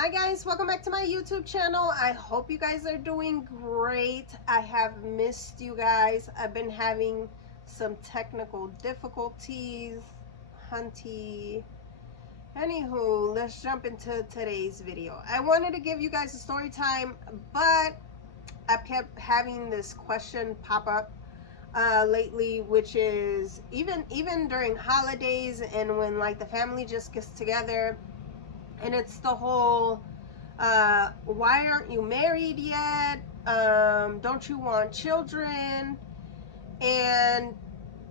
Hi guys, welcome back to my YouTube channel. I hope you guys are doing great. I have missed you guys. I've been having some technical difficulties. Hunty. Anywho, let's jump into today's video. I wanted to give you guys a story time, but I kept having this question pop up lately, which is even during holidays and when like the family just gets together, and it's the whole why aren't you married yet? Don't you want children? And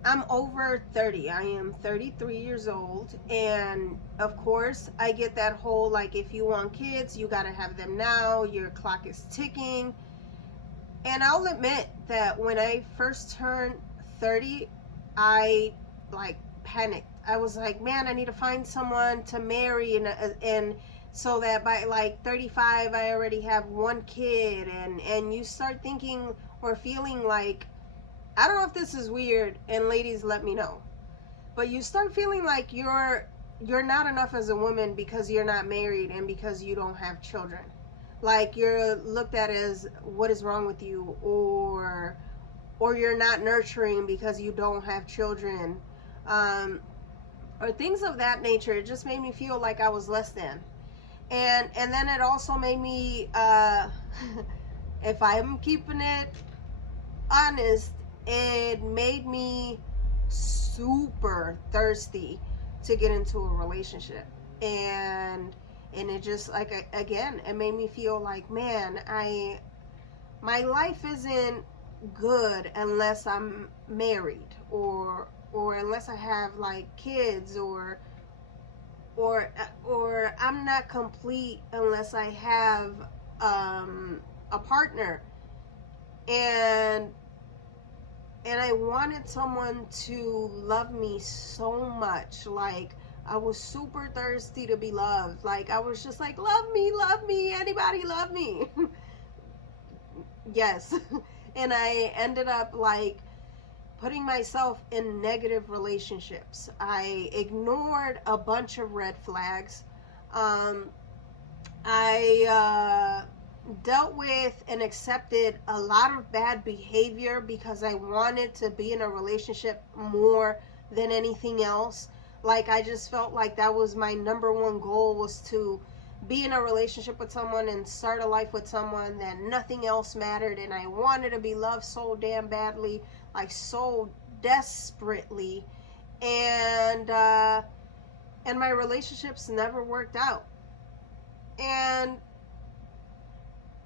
I'm over 30. I am 33 years old. And of course, I get that whole like, if you want kids, you got to have them now. Your clock is ticking. And I'll admit that when I first turned 30, I like panicked. I was like, man, I need to find someone to marry, and so that by like 35 I already have one kid. And you start thinking or feeling like, I don't know if this is weird, and ladies let me know, but you start feeling like you're not enough as a woman because you're not married and because you don't have children. Like you're looked at as, what is wrong with you, or you're not nurturing because you don't have children, um, or things of that nature. It just made me feel like I was less than. And then it also made me if I'm keeping it honest, it made me super thirsty to get into a relationship. And it just like, again, it made me feel like, man, I my life isn't good unless I'm married, or unless I have like kids, or I'm not complete unless I have a partner. And I wanted someone to love me so much. Like, I was super thirsty to be loved. Like, I was just like, love me, anybody love me. Yes. And I ended up like putting myself in negative relationships. I ignored a bunch of red flags. Um, I dealt with and accepted a lot of bad behavior because I wanted to be in a relationship more than anything else. Like, I just felt like that was my number one goal, was to be in a relationship with someone and start a life with someone, that nothing else mattered. And I wanted to be loved so damn badly, like so desperately. And my relationships never worked out. And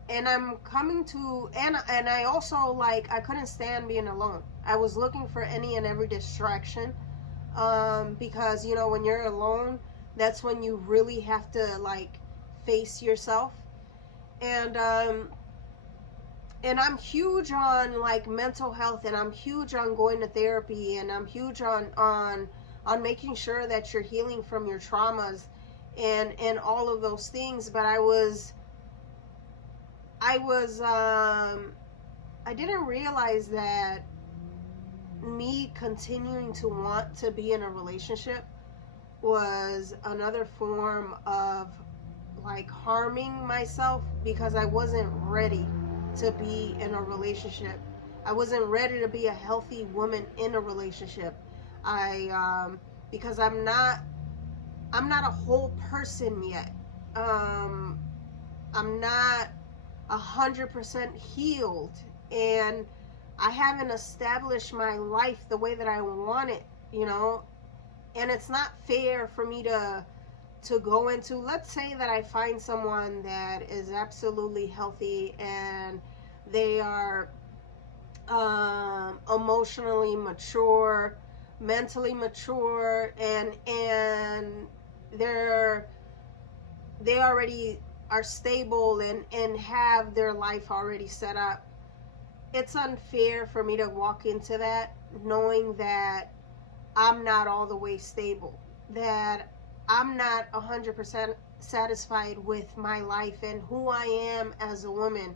I'm coming to, and I also, like, I couldn't stand being alone. I was looking for any and every distraction, because you know, when you're alone, that's when you really have to like face yourself. And I'm huge on like mental health, and I'm huge on going to therapy, and I'm huge on making sure that you're healing from your traumas and all of those things. But I didn't realize that me continuing to want to be in a relationship was another form of like harming myself, because I wasn't ready to be in a relationship. I wasn't ready to be a healthy woman in a relationship. I Because I'm not a whole person yet. Um I'm not 100% healed, and I haven't established my life the way that I want it, you know. And it's not fair for me to go into, let's say that I find someone that is absolutely healthy, and they are emotionally mature, mentally mature, and they're they already are stable and have their life already set up. It's unfair for me to walk into that knowing that I'm not all the way stable, that I'm not 100% satisfied with my life and who I am as a woman,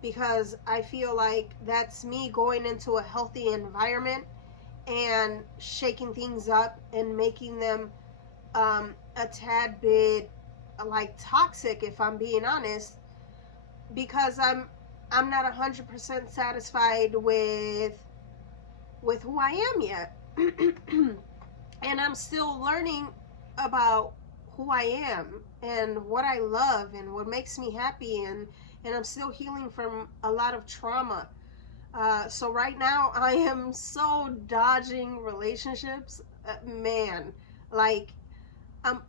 because I feel like that's me going into a healthy environment and shaking things up and making them a tad bit like toxic, if I'm being honest, because I'm not 100% satisfied with who I am yet. And I'm still learning about who I am and what I love and what makes me happy, and I'm still healing from a lot of trauma. So right now I am so dodging relationships. Man, like I'm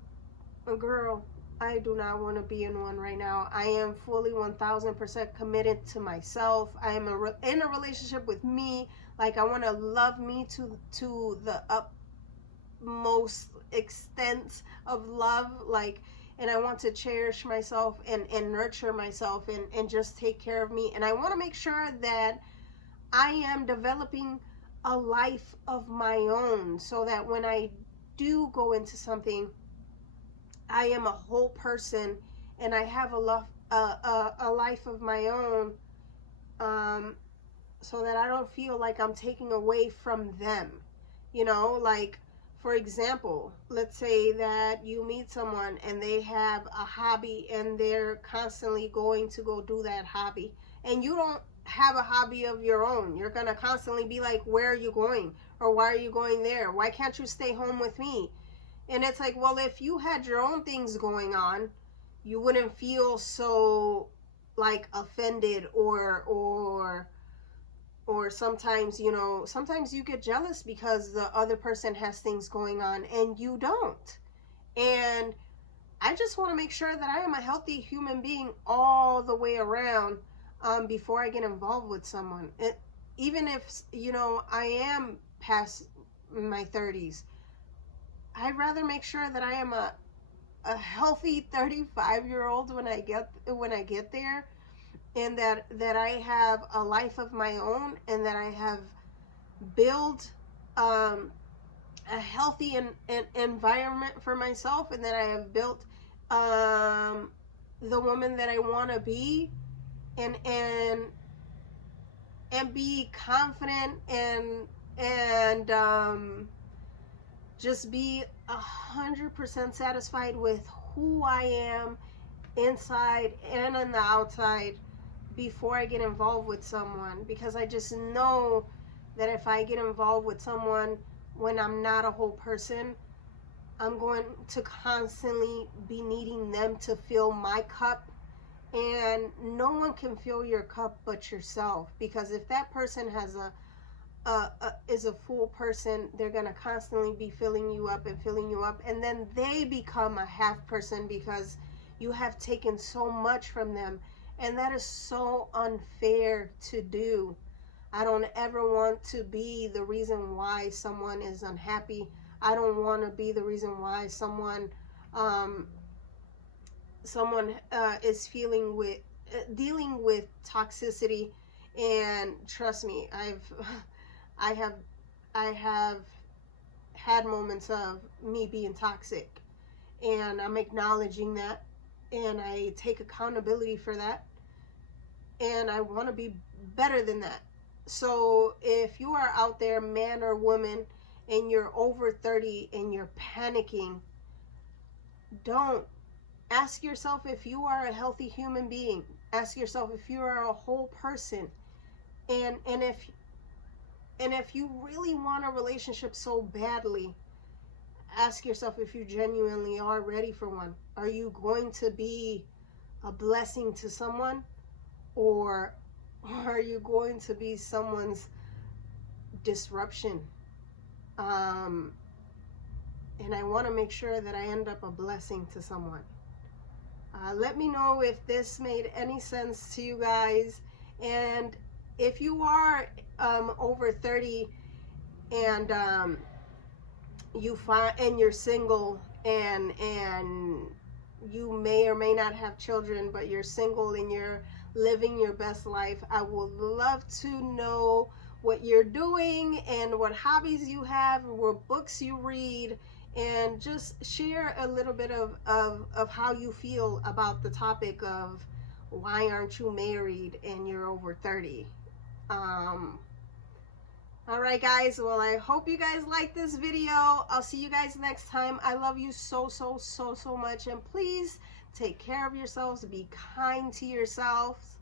a girl. I do not want to be in one right now. I am fully 1000% committed to myself. I am in a relationship with me. Like I want to love me to the utmost extent of love. Like, and I want to cherish myself and nurture myself and just take care of me. And I want to make sure that I am developing a life of my own, so that when I do go into something, I am a whole person and I have a life of my own, um, so that I don't feel like I'm taking away from them. Like, for example, let's say that you meet someone and they have a hobby and they're constantly going to go do that hobby, and you don't have a hobby of your own. You're going to constantly be like, where are you going? Or why are you going there? Why can't you stay home with me? And it's like, well, if you had your own things going on, you wouldn't feel so like offended, or sometimes, sometimes you get jealous because the other person has things going on and you don't. And I just want to make sure that I am a healthy human being all the way around, before I get involved with someone. Even if, I am past my 30s, I'd rather make sure that I am a healthy 35-year-old when I get there, and that I have a life of my own, and that I have built a healthy environment for myself, and that I have built the woman that I want to be, and be confident, and just be 100% satisfied with who I am inside and on the outside before I get involved with someone. Because I just know that if I get involved with someone when I'm not a whole person, I'm going to constantly be needing them to fill my cup, and no one can fill your cup but yourself. Because if that person has is a full person, they're gonna constantly be filling you up and filling you up, and then they become a half person because you have taken so much from them, and that is so unfair to do. I don't ever want to be the reason why someone is unhappy. I don't want to be the reason why um, someone is dealing with toxicity. And trust me, I have I have had moments of me being toxic, and I'm acknowledging that, and I take accountability for that, and I want to be better than that. So if you are out there, man or woman, and you're over 30 and you're panicking, don't. Ask yourself if you are a healthy human being. Ask yourself if you are a whole person. And if you really want a relationship so badly, ask yourself if you genuinely are ready for one. Are you going to be a blessing to someone, or are you going to be someone's disruption? And I want to make sure that I end up a blessing to someone. Let me know if this made any sense to you guys. And if you are over 30 and you're single, and you may or may not have children, but you're single and you're living your best life, I would love to know what you're doing and what hobbies you have, what books you read, and just share a little bit of how you feel about the topic of why aren't you married and you're over 30. All right, guys. Well, I hope you guys like this video. I'll see you guys next time. I love you so, so, so, so much. And please take care of yourselves. Be kind to yourselves.